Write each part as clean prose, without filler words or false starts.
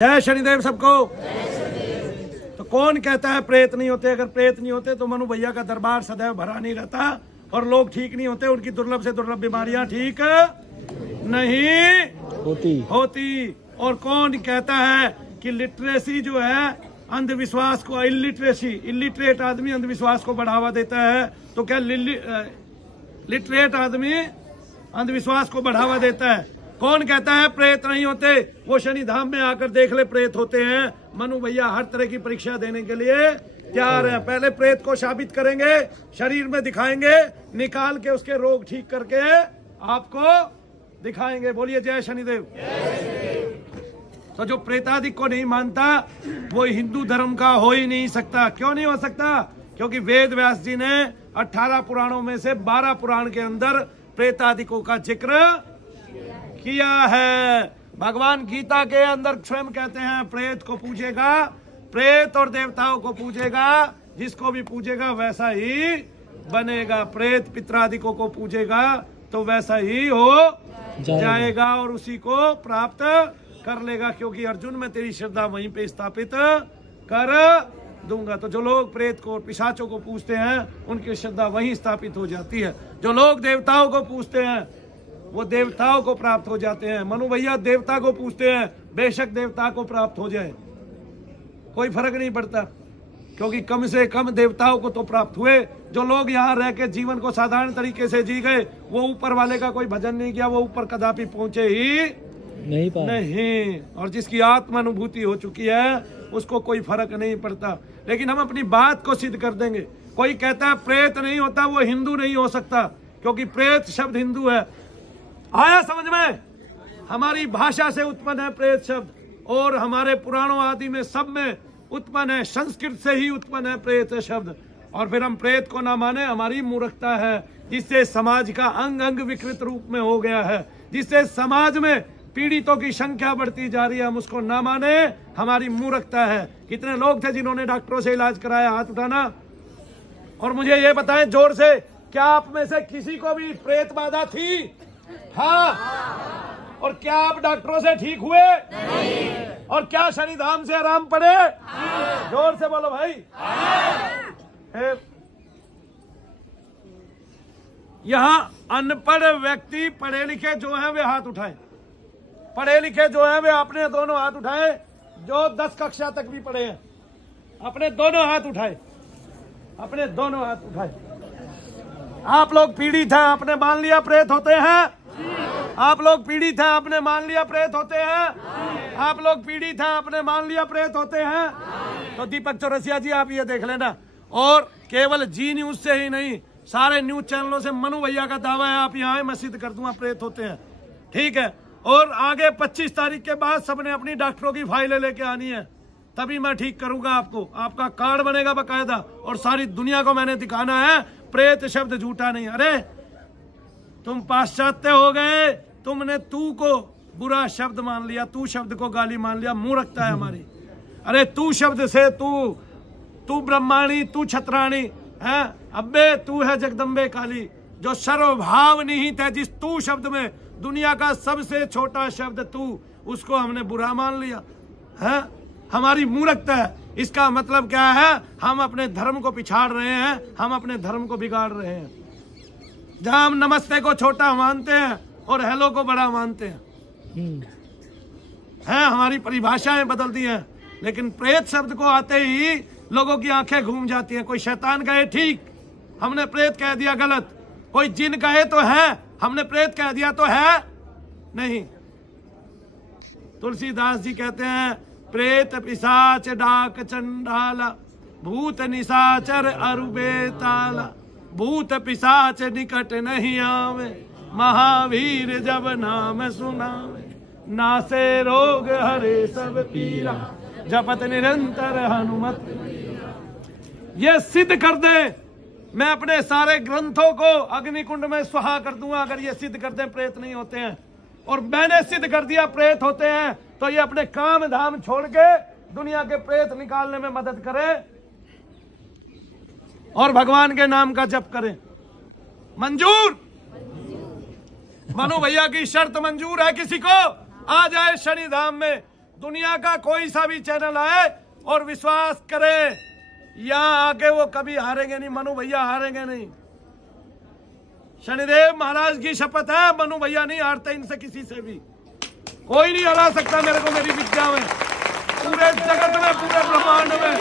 जय शनिदेव सबको। तो कौन कहता है प्रेत नहीं होते? अगर प्रेत नहीं होते तो मनु भैया का दरबार सदैव भरा नहीं रहता और लोग ठीक नहीं होते, उनकी दुर्लभ से दुर्लभ बीमारियां ठीक नहीं होती। और कौन कहता है कि लिटरेसी जो है अंधविश्वास को, इलिटरेट आदमी अंधविश्वास को बढ़ावा देता है, तो क्या लिटरेट आदमी अंधविश्वास को बढ़ावा देता है? कौन कहता है प्रेत नहीं होते? वो शनि धाम में आकर देख ले, प्रेत होते हैं। मनु भैया हर तरह की परीक्षा देने के लिए तैयार है। पहले प्रेत को साबित करेंगे, शरीर में दिखाएंगे, निकाल के उसके रोग ठीक करके आपको दिखाएंगे। बोलिए जय शनिदेव। तो जो प्रेतादिक को नहीं मानता वो हिंदू धर्म का हो ही नहीं सकता। क्यों नहीं हो सकता? क्योंकि वेद व्यास जी ने 18 पुराणों में से 12 पुराण के अंदर प्रेतादिकों का जिक्र किया है। भगवान गीता के अंदर स्वयं कहते हैं प्रेत को पूजेगा, प्रेत और देवताओं को पूजेगा, जिसको भी पूजेगा वैसा ही बनेगा। प्रेत पितरादिकों को पूजेगा तो वैसा ही हो जाएगा और उसी को प्राप्त कर लेगा, क्योंकि अर्जुन मैं तेरी श्रद्धा वहीं पे स्थापित कर दूंगा। तो जो लोग प्रेत को और पिशाचों को पूजते हैं उनकी श्रद्धा वहीं स्थापित हो जाती है। जो लोग देवताओं को पूजते हैं वो देवताओं को प्राप्त हो जाते हैं। मनु भैया देवता को पूजते हैं, बेशक देवता को प्राप्त हो जाए, कोई फर्क नहीं पड़ता, क्योंकि कम से कम देवताओं को तो प्राप्त हुए। जो लोग यहाँ रह के जीवन को साधारण तरीके से जी गए वो ऊपर वाले का कोई भजन नहीं किया, वो ऊपर कदापि पहुंचे ही नहीं। और जिसकी आत्मा अनुभूति हो चुकी है उसको कोई फर्क नहीं पड़ता। लेकिन हम अपनी बात को सिद्ध कर देंगे। कोई कहता है प्रेत नहीं होता, वो हिंदू नहीं हो सकता, क्योंकि प्रेत शब्द हिंदू है। आया समझ में? हमारी भाषा से उत्पन्न है प्रेत शब्द, और हमारे पुराणों आदि में सब में उत्पन्न है, संस्कृत से ही उत्पन्न है प्रेत शब्द। और फिर हम प्रेत को ना माने हमारी मूर्खता है, जिससे समाज का अंग अंग विकृत रूप में हो गया है, जिससे समाज में पीड़ितों की संख्या बढ़ती जा रही है। हम उसको ना माने हमारी मूर्खता है। कितने लोग थे जिन्होंने डॉक्टरों से इलाज कराया? हाथ उठाना। और मुझे ये बताएं जोर से, क्या आप में से किसी को भी प्रेत बाधा थी? हाँ। और क्या आप डॉक्टरों से ठीक हुए? नहीं। और क्या शनि धाम से आराम पड़े? हाँ। जोर से बोलो भाई। हाँ। यहाँ अनपढ़ व्यक्ति, पढ़े लिखे जो हैं वे हाथ उठाएं। पढ़े लिखे जो हैं वे अपने दोनों हाथ उठाएं। जो 10 कक्षा तक भी पढ़े हैं अपने दोनों हाथ उठाएं, अपने दोनों हाथ उठाएं। आप लोग पीड़ित हैं, आपने मान लिया प्रेत होते हैं? आप लोग पीड़ित हैं, आपने मान लिया प्रेत होते हैं? आप लोग पीड़ित हैं, आपने मान लिया प्रेत होते हैं? तो दीपक चौरसिया जी आप ये देख लेना। और केवल जी न्यूज से ही नहीं, सारे न्यूज चैनलों से मनु भैया का दावा है, आप यहाँ मैं सिद्ध कर दूंगा प्रेत होते हैं। ठीक है। और आगे 25 तारीख के बाद सबने अपनी डॉक्टरों की फाइलें लेके आनी है, तभी मैं ठीक करूंगा आपको। आपका कार्ड बनेगा बकायदा, और सारी दुनिया को मैंने दिखाना है प्रेत शब्द झूठा नहीं। अरे तुम पाश्चात्य हो गए, तुमने तू को बुरा शब्द मान लिया, तू शब्द को गाली मान लिया, मूर्खता है हमारी। अरे तू शब्द से तू ब्रह्माणी, तू छत्राणी है, अब्बे तू है जगदम्बे काली। जो सर्वभाव निहित है जिस तू शब्द में, दुनिया का सबसे छोटा शब्द तू, उसको हमने बुरा मान लिया है। हमारी मूर्खता है। इसका मतलब क्या है? हम अपने धर्म को पिछाड़ रहे हैं, हम अपने धर्म को बिगाड़ रहे हैं। जहां हम नमस्ते को छोटा मानते हैं और हेलो को बड़ा मानते हैं, हमारी परिभाषाएं बदल दी हैं। लेकिन प्रेत शब्द को आते ही लोगों की आंखें घूम जाती हैं। कोई शैतान कहे ठीक, हमने प्रेत कह दिया गलत। कोई जिन कहे तो है, हमने प्रेत कह दिया तो है नहीं। तुलसीदास जी कहते हैं प्रेत पिशाच डाक चंडाला, भूत निशाचर अरुबेताला, भूत पिशाच निकट नहीं आवे, महावीर जब नाम सुनावे, नासे रोग हरे सब पीरा, जपत निरंतर हनुमत। ये सिद्ध कर दे, मैं अपने सारे ग्रंथों को अग्निकुंड में स्वाहा कर दूंगा अगर ये सिद्ध कर दे प्रेत नहीं होते हैं। और मैंने सिद्ध कर दिया प्रेत होते हैं, तो ये अपने काम धाम छोड़ के दुनिया के प्रेत निकालने में मदद करें और भगवान के नाम का जप करें। मंजूर? मनु भैया की शर्त मंजूर है किसी को? आ जाए शनि धाम में, दुनिया का कोई सा भी चैनल आए और विश्वास करे, यहाँ आके वो कभी हारेंगे नहीं, मनु भैया हारेंगे नहीं। शनिदेव महाराज की शपथ है, मनु भैया नहीं हारते इनसे, किसी से भी कोई नहीं हरा सकता मेरे को, मेरी विद्या में, पूरे जगत में, पूरे ब्रह्मांड में।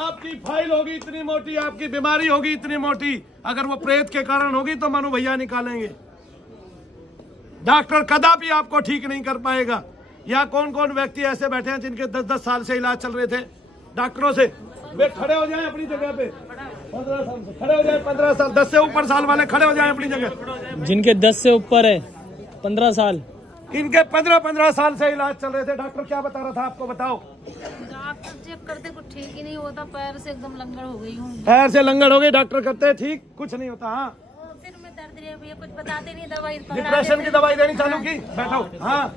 आपकी फाइल होगी इतनी मोटी, आपकी बीमारी होगी इतनी मोटी, अगर वो प्रेत के कारण होगी तो मनु भैया निकालेंगे। डॉक्टर कदापि आपको ठीक नहीं कर पाएगा। यहाँ कौन कौन व्यक्ति ऐसे बैठे हैं जिनके 10-10 साल से इलाज चल रहे थे डॉक्टरों से? वे खड़े हो जाएं अपनी जगह पे, 15 साल से खड़े हो जाएं, 15 साल, 10 से ऊपर साल वाले खड़े हो जाएं अपनी जगह। जिनके 10 से ऊपर है 15 साल, इनके 15-15 साल से इलाज चल रहे थे। डॉक्टर क्या बता रहा था आपको, बताओ? डॉक्टर चेक करते कुछ ठीक ही नहीं होता, पैर से एकदम लंगड़ हो गई हूँ। पैर से लंगड़ हो गई, डॉक्टर करते ठीक कुछ नहीं होता। हाँ, सिर में दर्द रही है, कुछ बताते नहीं, दवाई डिप्रेशन की दवाई देनी चालू की, बैठो। हाँ,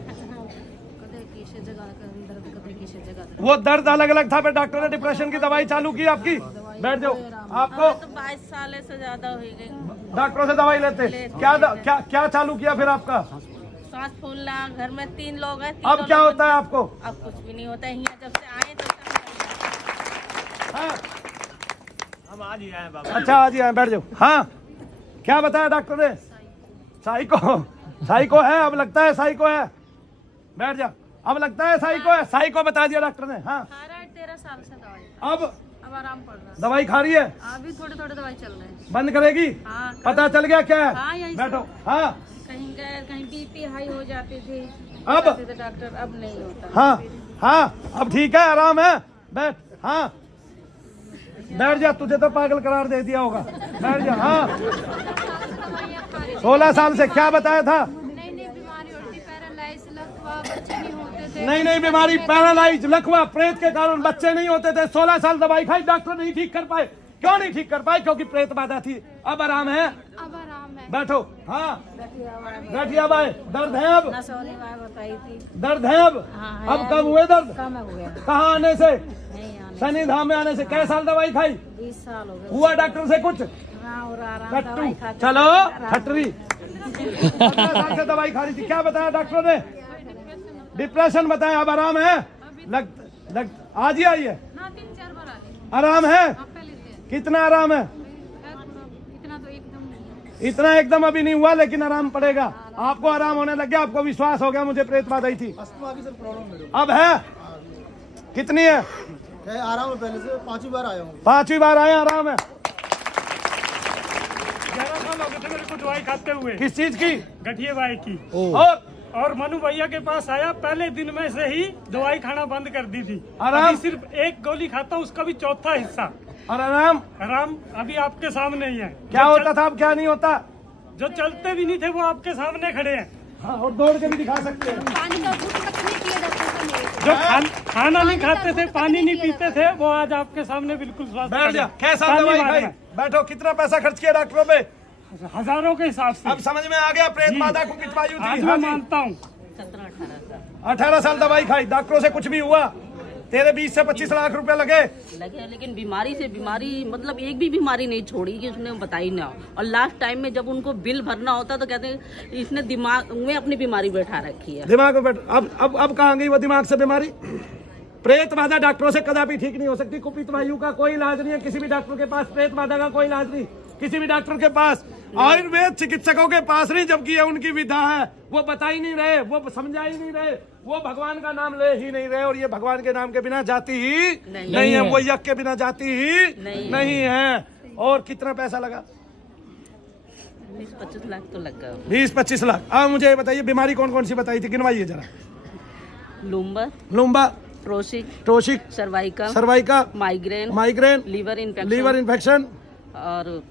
वो दर्द अलग अलग था, फिर डॉक्टर ने डिप्रेशन की दवाई चालू की आपकी। बैठ जाओ। आपको तो 22 साल से ज्यादा हो गई, डॉक्टरों से दवाई लेते क्या चालू किया फिर आपका? सांस फूलना, घर में 3 लोग हैं। अब क्या होता है आपको? अब कुछ भी नहीं होता है, यहाँ जब से आए तब से। हाँ, हम आज ही आए बाबा। अच्छा आज ही आए, बैठ जाओ। हाँ, क्या बताया डॉक्टर ने? साइको है, अब लगता है साइको है। बैठ जा, अब लगता है साइको है, साइको बता दिया डॉक्टर ने। हाँ, 13 साल से दवाई, अब आराम पड़ रहा है। दवाई खा रही है? अभी थोड़े दवाई चल रहे हैं। बंद करेगी? हाँ, पता चल गया क्या है? हाँ, यही बैठो। हाँ, कहीं गए, कहीं बीपी हाई हो जाती थी, अब डॉक्टर अब नहीं होता। हाँ हाँ, अब ठीक है, आराम है। बैठ। हाँ, बैठ जा, तुझे तो पागल करार दे दिया होगा। बैठ जा। हाँ, 16 साल से क्या बताया था? नई बीमारी होती, पैरालाइज, लकवा, बच्चे नहीं होते थे। नई बीमारी, पैरालाइज, लकवा, प्रेत के कारण बच्चे नहीं होते थे। 16 साल दवाई खाई, डॉक्टर नहीं ठीक कर पाए। क्यों नहीं ठीक कर पाए? क्योंकि प्रेत बाधा थी। अब आराम है, अब आराम है। बैठो। हाँ, बैठिए भाई। दर्द है अब? बताई थी, दर्द है अब? हाँ, अब कब हुए दर्द? कम हो गया। कहाँ आने से? नहीं आने, शनि धाम में आने से। कै साल दवाई खाई? 20 साल हो गए। हुआ डॉक्टर से कुछ? हाँ, और आराम, कट्टू, दवाई खाते चलो खटरी। 15 साल से दवाई खा रही थी, क्या बताया डॉक्टर ने? डिप्रेशन बताया। अब आराम है? आज ही आई है? 3-4 बार आई। आराम है? पहले से कितना आराम है? इतना तो एकदम नहीं। इतना एकदम अभी नहीं हुआ, लेकिन आराम पड़ेगा। आपको आराम होने लग गया, आपको विश्वास हो गया मुझे प्रेत बाधा ही थी। अब है? कितनी है? आराम है, पहले से 5वीं बार आया हूँ। 5वीं बार आए, आराम है। 11 साल हो गए थे मेरे को दवाई खाते हुए। किस चीज की? गठिए बाई की। और मनु भैया के पास आया, पहले दिन में से ही दवाई खाना बंद कर दी थी। आराम? अभी सिर्फ एक गोली खाता हूँ, उसका भी चौथा हिस्सा। और आराम? आराम अभी आपके सामने ही है। क्या होता था, अब क्या नहीं होता? जो चलते भी नहीं थे वो आपके सामने खड़े हैं। हाँ, और दौड़ के भी दिखा सकते हैं। पानी का घूंट तक नहीं पिया डॉक्टर ने। जो खाना नहीं खाते थे, पानी नहीं पीते थे, वो आज आपके सामने बिल्कुल स्वस्थ। बैठ जा। कैसा दवाई खाई? बैठो। कितना पैसा खर्च किया डॉक्टरों पे? हजारों के हिसाब से। अब समझ में आ गया प्रेत बाधा को कितवायु थी। आज मैं मानता हूँ। 18 साल दवाई खाई, डॉक्टरों से कुछ भी हुआ? तेरे 20 से 25 लाख रुपए लगे, लेकिन बीमारी से बीमारी, मतलब एक भी बीमारी नहीं छोड़ी कि उसने बताई ना। और लास्ट टाइम में जब उनको बिल भरना होता तो कहते हैं इसने दिमाग में अपनी बीमारी बैठा रखी है। दिमाग में बैठ। अब कहाँ गई वो दिमाग से बीमारी? प्रेत बाधा डॉक्टरों से कदापि ठीक नहीं हो सकती। कुपित वायु का कोई इलाज नहीं है किसी भी डॉक्टर के पास। प्रेत बाधा का कोई इलाज नहीं किसी भी डॉक्टर के पास। आयुर्वेद चिकित्सकों के पास नहीं, जबकि ये उनकी विधा है। वो बता ही नहीं रहे, वो समझा ही नहीं रहे, वो भगवान का नाम ले ही नहीं रहे। और ये भगवान के नाम के बिना जाती ही नहीं है। वो यज्ञ के बिना जाती ही नहीं है। और कितना पैसा लगा? 20-25 लाख तो लग गया। 20-25 लाख। अब मुझे ये बताइए, बीमारी कौन कौन सी बताई थी, गिनवाइए जरा। लुम्बा, ट्रोसिक, सर्वाइका, माइग्रेन, लीवर इन्फेक्शन और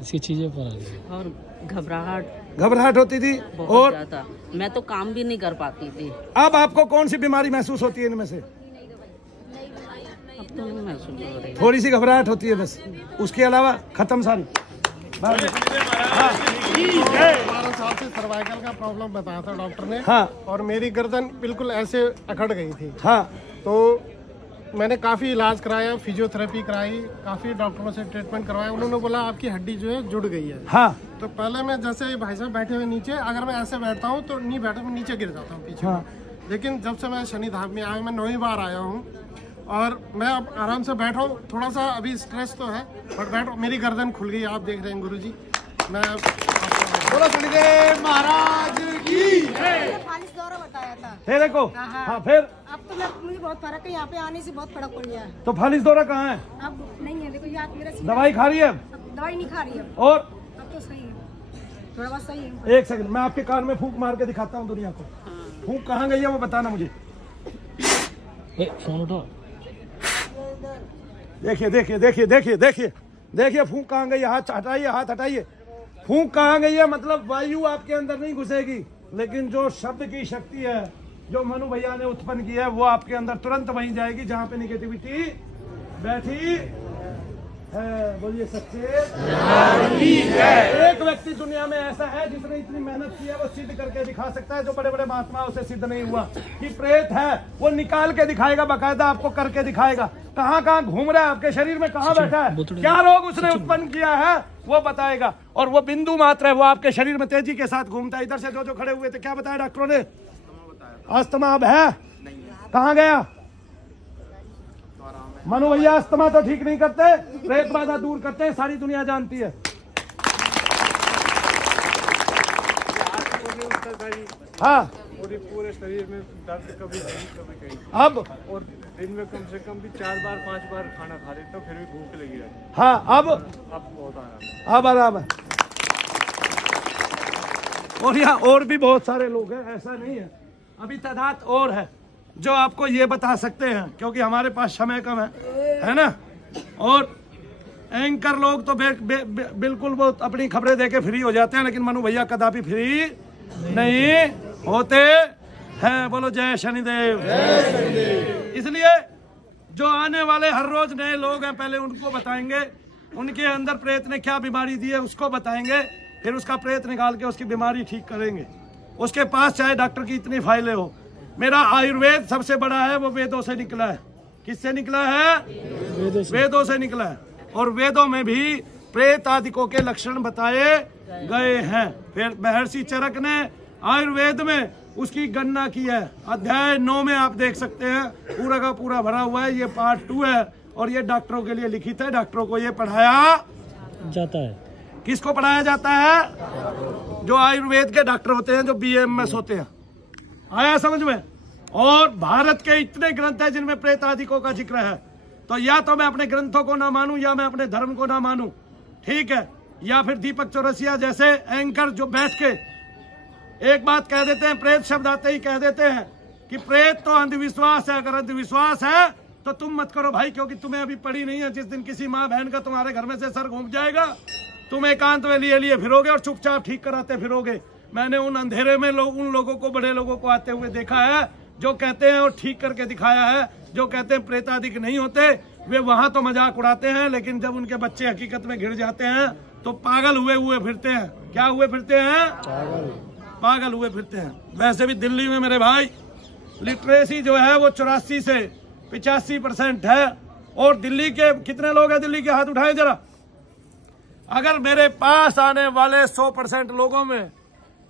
ऐसी चीजें पर और घबराहट होती थी। और ज्यादा मैं तो काम भी नहीं कर पाती थी। अब आपको कौन सी बीमारी महसूस होती है इनमें से? अब तो नहीं महसूस हो रही। थोड़ी सी घबराहट होती है बस, उसके अलावा खत्म सारी। 12 साल से सर्वाइकल का प्रॉब्लम बताया था डॉक्टर ने। हाँ, और मेरी गर्दन बिल्कुल ऐसे अकड़ गई थी। हाँ, तो मैंने काफ़ी इलाज कराया, फिजियोथेरेपी कराई, काफ़ी डॉक्टरों से ट्रीटमेंट करवाया। उन्होंने बोला आपकी हड्डी जो है जुड़ गई है। हाँ, तो पहले मैं जैसे भाई साहब बैठे हुए नीचे, अगर मैं ऐसे बैठता हूँ तो नहीं बैठा, मैं नीचे गिर जाता हूँ पीछे। हाँ। लेकिन जब से मैं शनि धाम में आया, मैं 9वीं बार आया हूँ और मैं अब आराम से बैठा हूँ। थोड़ा सा अभी स्ट्रेस तो है, बट बैठो, मेरी गर्दन खुल गई, आप देख रहे हैं गुरुजी। मैं बोलो शनिदेव महाराज की। फालिस दौरा बताया था। फिर देखो। हाँ फिर अब तो मुझे बहुत फर्क है, यहाँ पे आने से बहुत फर्क पड़ गया है। तो फालिस दौरा कहाँ है? अब नहीं है, देखो ये हाथ मेरा दवाई खा रही है? दवाई नहीं खा रही है और अब तो सही है, थोड़ा बहुत सही है। एक सेकंड, मैं आपके कान में फूंक मार के दिखाता हूँ दुनिया को। फूंक कहाँ गई है वो बताना मुझे। फोन उठो। देखिए देखिए देखिए देखिए देखिए देखिए, फूंक कहाँ गई है? हाथ हटाइए, हाथ हटाइए। फूंक कहाँ गई है? मतलब वायु आपके अंदर नहीं घुसेगी, लेकिन जो शब्द की शक्ति है जो मनु भैया ने उत्पन्न की है वो आपके अंदर तुरंत वहीं जाएगी जहां पे निगेटिविटी बैठी है। बोलिए सच्चे। एक व्यक्ति दुनिया में ऐसा है जिसने इतनी मेहनत की है, वो सिद्ध करके दिखा सकता है, जो बड़े बड़े महात्माओं से सिद्ध नहीं हुआ कि प्रेत है। वो निकाल के दिखाएगा, बाकायदा आपको करके दिखाएगा। कहाँ कहाँ घूम रहा है आपके शरीर में, कहाँ बैठा है, क्या रोग उसने उत्पन्न किया है वो बताएगा। और वो बिंदु मात्र है, वो आपके शरीर में तेजी के साथ घूमता है। इधर से जो खड़े हुए थे, क्या बताया डॉक्टरों ने? अस्थमा अब है? कहाँ गया? मनु भैया अस्थमा तो ठीक नहीं करते, प्रेत बाधा दूर करते हैं, सारी दुनिया जानती है। हाँ, पूरे शरीर में दर्द कभी कहीं। अब और दिन में कम से कम भी 4 बार 5 बार खाना खा लेता हूँ, फिर भी भूख लगी रहती। हाँ, अब बहुत आराम है। अब आराम है। और यहाँ और भी बहुत सारे लोग हैं, ऐसा नहीं है, अभी तादाद और है जो आपको ये बता सकते हैं, क्योंकि हमारे पास समय कम है ना। और एंकर लोग तो बिल्कुल वो अपनी खबरें देके फ्री हो जाते हैं, लेकिन मनु भैया कदापि फ्री नहीं होते हैं। बोलो जय शनिदेव। इसलिए जो आने वाले हर रोज नए लोग हैं, पहले उनको बताएंगे उनके अंदर प्रेत ने क्या बीमारी दी है, उसको बताएंगे, फिर उसका प्रेत निकाल के उसकी बीमारी ठीक करेंगे। उसके पास चाहे डॉक्टर की इतनी फाइलें हो। मेरा आयुर्वेद सबसे बड़ा है, वो वेदों से निकला है। किससे निकला है? वेदों से निकला है। और वेदों में भी प्रेत आदिकों के लक्षण बताए गए हैं। फिर महर्षि चरक ने आयुर्वेद में उसकी गणना की है। अध्याय 9 में आप देख सकते हैं, पूरा का पूरा भरा हुआ है। ये पार्ट 2 है और ये डॉक्टरों के लिए लिखित है। डॉक्टरों को ये पढ़ाया जाता है। किसको पढ़ाया जाता है? जो आयुर्वेद के डॉक्टर होते हैं, जो BAMS होते हैं। आया समझ में? और भारत के इतने ग्रंथ हैं जिनमें प्रेत आदिकों का जिक्र है। तो या तो मैं अपने ग्रंथों को ना मानूं या मैं अपने धर्म को ना मानूं, ठीक है? या फिर दीपक चौरसिया जैसे एंकर जो बैठ के एक बात कह देते हैं, प्रेत शब्द आते ही कह देते हैं कि प्रेत तो अंधविश्वास है। अगर अंधविश्वास है तो तुम मत करो भाई, क्योंकि तुम्हें अभी पड़ी नहीं है। जिस दिन किसी माँ बहन का तुम्हारे घर में से सर घूम जाएगा, तुम एकांत में लिए फिरोगे और चुपचाप ठीक कराते फिरोगे। मैंने उन अंधेरे में उन लोगों को, बड़े लोगों को आते हुए देखा है जो कहते हैं और ठीक करके दिखाया है। जो कहते हैं प्रेतादिक नहीं होते, वे वहां तो मजाक उड़ाते हैं, लेकिन जब उनके बच्चे हकीकत में घिर जाते हैं तो पागल हुए फिरते हैं। क्या हुए फिरते हैं? पागल हुए फिरते हैं। वैसे भी दिल्ली में मेरे भाई लिटरेसी जो है वो 84 से 85% है। और दिल्ली के कितने लोग हैं? दिल्ली के हाथ उठाए जरा। अगर मेरे पास आने वाले 100% लोगों में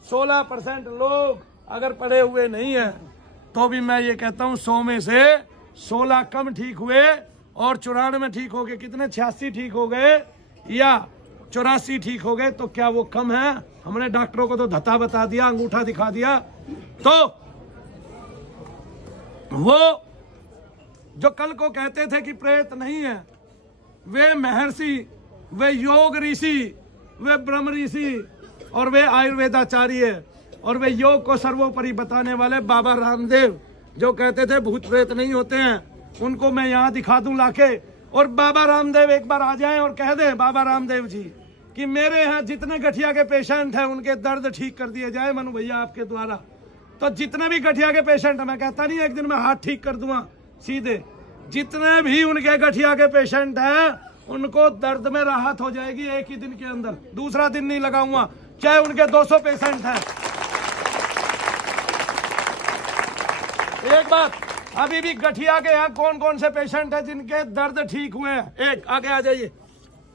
16% लोग अगर पढ़े हुए नहीं है, तो भी मैं ये कहता हूं 100 में से 16 कम ठीक हुए और 94 ठीक हो गए। कितने? 86 ठीक हो गए या 84 ठीक हो गए। तो क्या वो कम है? हमने डॉक्टरों को तो धता बता दिया, अंगूठा दिखा दिया। तो वो जो कल को कहते थे कि प्रेत नहीं है, वे महर्षि, वे योग ऋषि, वे ब्रह्म ऋषि और वे आयुर्वेदाचार्य और वे योग को सर्वोपरि बताने वाले बाबा रामदेव, जो कहते थे भूत प्रेत नहीं होते हैं, उनको मैं यहाँ दिखा दूं लाके। और बाबा रामदेव एक बार आ जाएं और कह दें, बाबा रामदेव जी, कि मेरे यहाँ जितने गठिया के पेशेंट हैं उनके दर्द ठीक कर दिए जाए मनु भैया आपके द्वारा। तो जितने भी गठिया के पेशेंट हैं, मैं कहता नहीं एक दिन में हाथ ठीक कर दूंगा सीधे, जितने भी उनके गठिया के पेशेंट हैं उनको दर्द में राहत हो जाएगी एक ही दिन के अंदर। दूसरा दिन नहीं लगाऊंगा, चाहे उनके 200 पेशेंट हैं। एक बात, अभी भी गठिया के यहाँ कौन कौन से पेशेंट हैं जिनके दर्द ठीक हुए हैं? एक आगे आ जाइए।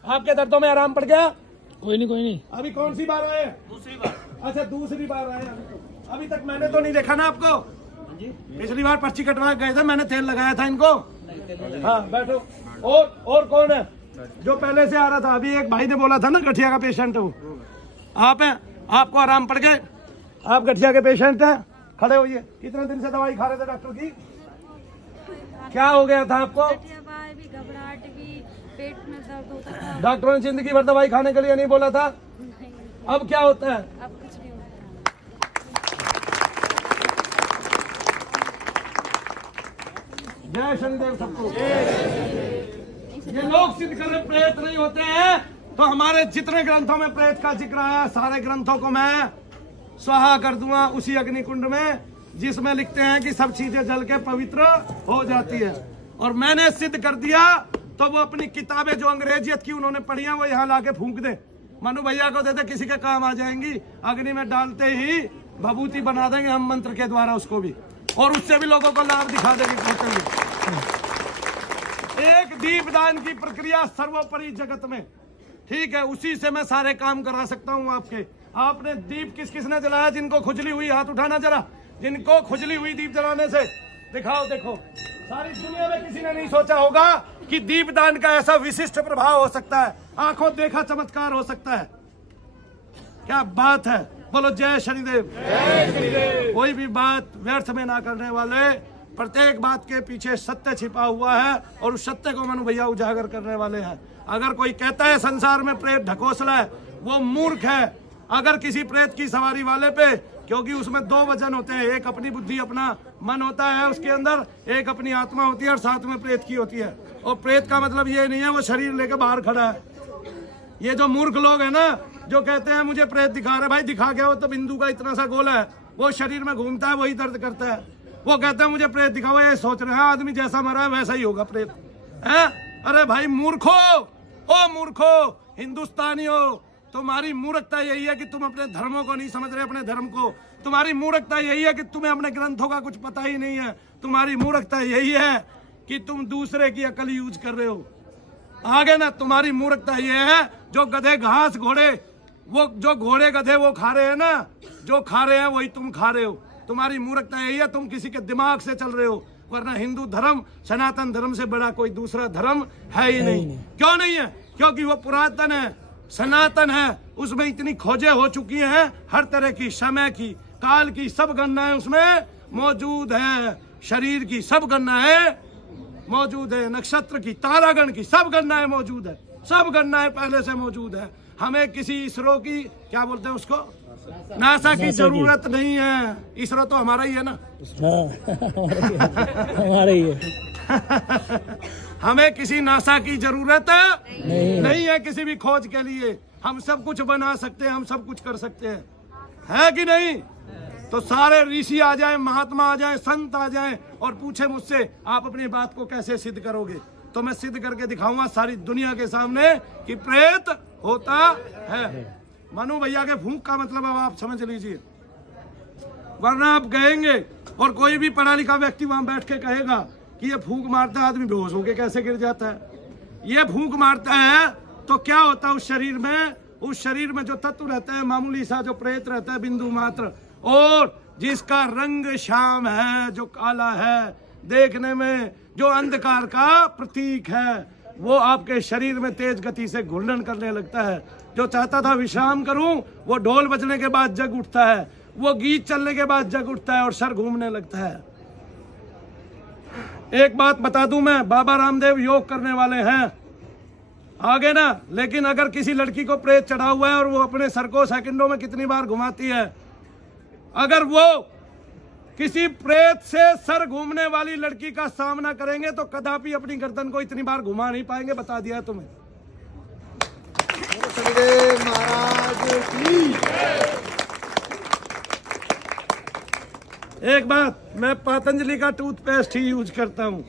आपके दर्दों में आराम पड़ गया? कोई नहीं। अभी कौन सी बार आए? दूसरी बार। अच्छा दूसरी बार आए। अभी तक मैंने तो नहीं देखा ना आपको। पिछली बार पर्ची कटवा गए थे, मैंने तेल लगाया था इनको। हाँ बैठो। और कौन है जो पहले से आ रहा था? अभी एक भाई ने बोला था ना गठिया का पेशेंट हूँ। आप हैं, आपको आराम पड़ गए, आप गठिया के पेशेंट हैं, खड़े होइए। कितने दिन से दवाई खा रहे थे डॉक्टर की? क्या हो गया था आपको? घबराहट भी, पेट में दर्द होता था। डॉक्टरों ने जिंदगी भर दवाई खाने के लिए नहीं बोला था? अब क्या होता है? अब कुछ नहीं होता। जय शनिदेव सबको। ये लोग सिद्ध कर रहे प्रेत नहीं होते हैं, तो हमारे जितने ग्रंथों में प्रेत का जिक्र आया सारे ग्रंथों को मैं स्वाहा कर दूंगा उसी अग्निकुंड में जिसमें लिखते हैं कि सब चीजें जल के पवित्र हो जाती है। और मैंने सिद्ध कर दिया तो वो अपनी किताबें जो अंग्रेजियत की उन्होंने पढ़ी हैं वो यहाँ लाके फूंक दे, मनु भैया को दे दे, किसी के काम आ जाएंगी। अग्नि में डालते ही भभूति बना देंगे हम मंत्र के द्वारा उसको भी, और उससे भी लोगों को लाभ दिखा देंगे। एक दीपदान की प्रक्रिया सर्वोपरि जगत में, ठीक है, उसी से मैं सारे काम करा सकता हूँ आपके। आपने दीप किस किसने जलाया? जिनको खुजली हुई हाथ उठाना जरा, जिनको खुजली हुई दीप जलाने से दिखाओ। देखो सारी दुनिया में किसी ने नहीं सोचा होगा कि दीपदान का ऐसा विशिष्ट प्रभाव हो सकता है, आंखों देखा चमत्कार हो सकता है। क्या बात है, बोलो जय शनिदेव। कोई भी बात व्यर्थ में ना करने वाले, प्रत्येक बात के पीछे सत्य छिपा हुआ है और उस सत्य को मनु भैया उजागर करने वाले हैं। अगर कोई कहता है संसार में प्रेत ढकोसला है, वो मूर्ख है। अगर किसी प्रेत की सवारी वाले पे, क्योंकि उसमें दो वजन होते हैं, एक अपनी बुद्धि अपना मन होता है उसके अंदर, एक अपनी आत्मा होती है और साथ में प्रेत की होती है। और प्रेत का मतलब ये नहीं है वो शरीर लेके बाहर खड़ा है। ये जो मूर्ख लोग है ना जो कहते हैं मुझे प्रेत दिखा रहे, भाई दिखा गया वो तो बिंदु का इतना सा गोला है, वो शरीर में घूमता है, वही दर्द करता है। वो कहते हैं मुझे प्रेत दिखाओ, ये सोच रहे हैं आदमी जैसा मरा है वैसा ही होगा प्रेत है। अरे भाई मूर्खो, ओ मूर्खो, हिंदुस्तानियों, तुम्हारी मूर्खता यही है कि तुम अपने धर्मों को नहीं समझ रहे, अपने धर्म को। तुम्हारी मूर्खता यही है कि तुम्हें अपने ग्रंथों का कुछ पता ही नहीं है। तुम्हारी मूर्खता यही है कि तुम दूसरे की अकल यूज कर रहे हो। आगे ना, तुम्हारी मूर्खता ये है जो गधे घास घोड़े, वो जो घोड़े गधे वो खा रहे हैं ना, जो खा रहे हैं वही तुम खा रहे हो। तुम्हारी मूर्खता यही है, तुम किसी के दिमाग से चल रहे हो, वरना हिंदू धर्म सनातन धर्म से बड़ा कोई दूसरा धर्म है ही नहीं। क्यों नहीं है? क्योंकि वो पुरातन है, सनातन है, उसमें इतनी खोजें हो चुकी हैं, हर तरह की समय की काल की सब गणनाएं उसमें मौजूद है, शरीर की सब गणनाएं मौजूद है, नक्षत्र की तारागण की सब गणनाएं मौजूद है, सब गणनाएं पहले से मौजूद है। हमें किसी इसरो की, क्या बोलते हैं उसको, नासा की जरूरत नहीं है। इसरो तो हमारा ही है ना, हमारा ही है। हमें किसी नासा की जरूरत नहीं है किसी भी खोज के लिए। हम सब कुछ बना सकते हैं, हम सब कुछ कर सकते हैं, है कि नहीं? तो सारे ऋषि आ जाएं, महात्मा आ जाएं, संत आ जाएं और पूछे मुझसे आप अपनी बात को कैसे सिद्ध करोगे, तो मैं सिद्ध करके दिखाऊंगा सारी दुनिया के सामने कि प्रेत होता है। मनु भैया के फूंक का मतलब अब आप समझ लीजिए, वरना आप कहेंगे और कोई भी पढ़ा लिखा व्यक्ति वहां बैठ के कहेगा कि ये फूंक मारता है, आदमी बेहोश होके कैसे गिर जाता है। ये फूंक मारता है तो क्या होता है उस शरीर में? उस शरीर में जो तत्व रहता है, मामूली सा जो प्रेत रहता है, बिंदु मात्र, और जिसका रंग श्याम है, जो काला है, देखने में जो अंधकार का प्रतीक है, वो आपके शरीर में तेज गति से घूर्णन करने लगता है। जो चाहता था विश्राम करूं, वो ढोल बजने के बाद जग उठता है, वो गीत चलने के बाद जग उठता है और सर घूमने लगता है। एक बात बता दूं मैं, बाबा रामदेव योग करने वाले हैं आगे ना, लेकिन अगर किसी लड़की को प्रेत चढ़ा हुआ है और वो अपने सर को सेकंडों में कितनी बार घुमाती है, अगर वो किसी प्रेत से सर घूमने वाली लड़की का सामना करेंगे तो कदापि अपनी गर्दन को इतनी बार घुमा नहीं पाएंगे, बता दिया तुम्हें। महाराज की एक बात, मैं पतंजलि का टूथपेस्ट ही यूज करता हूँ।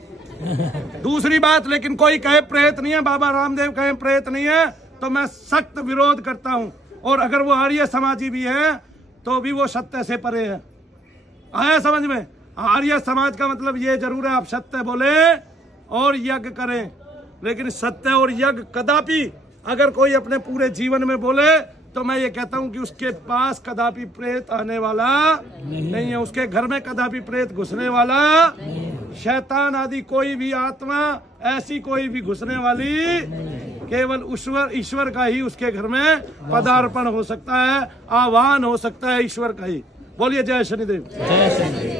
दूसरी बात, लेकिन कोई कहे प्रेत नहीं है, बाबा रामदेव कहे प्रेत नहीं है, तो मैं सख्त विरोध करता हूँ। और अगर वो आर्य समाजी भी हैं तो भी वो सत्य से परे है। आया समझ में? आर्य समाज का मतलब ये जरूर है आप सत्य बोले और यज्ञ करें, लेकिन सत्य और यज्ञ कदापि अगर कोई अपने पूरे जीवन में बोले तो मैं ये कहता हूं कि उसके पास कदापि प्रेत आने वाला नहीं है, उसके घर में कदापि प्रेत घुसने वाला, शैतान आदि कोई भी आत्मा ऐसी कोई भी घुसने वाली, केवल ईश्वर का ही उसके घर में पदार्पण हो सकता है, आह्वान हो सकता है ईश्वर का ही। बोलिए जय शनिदेव।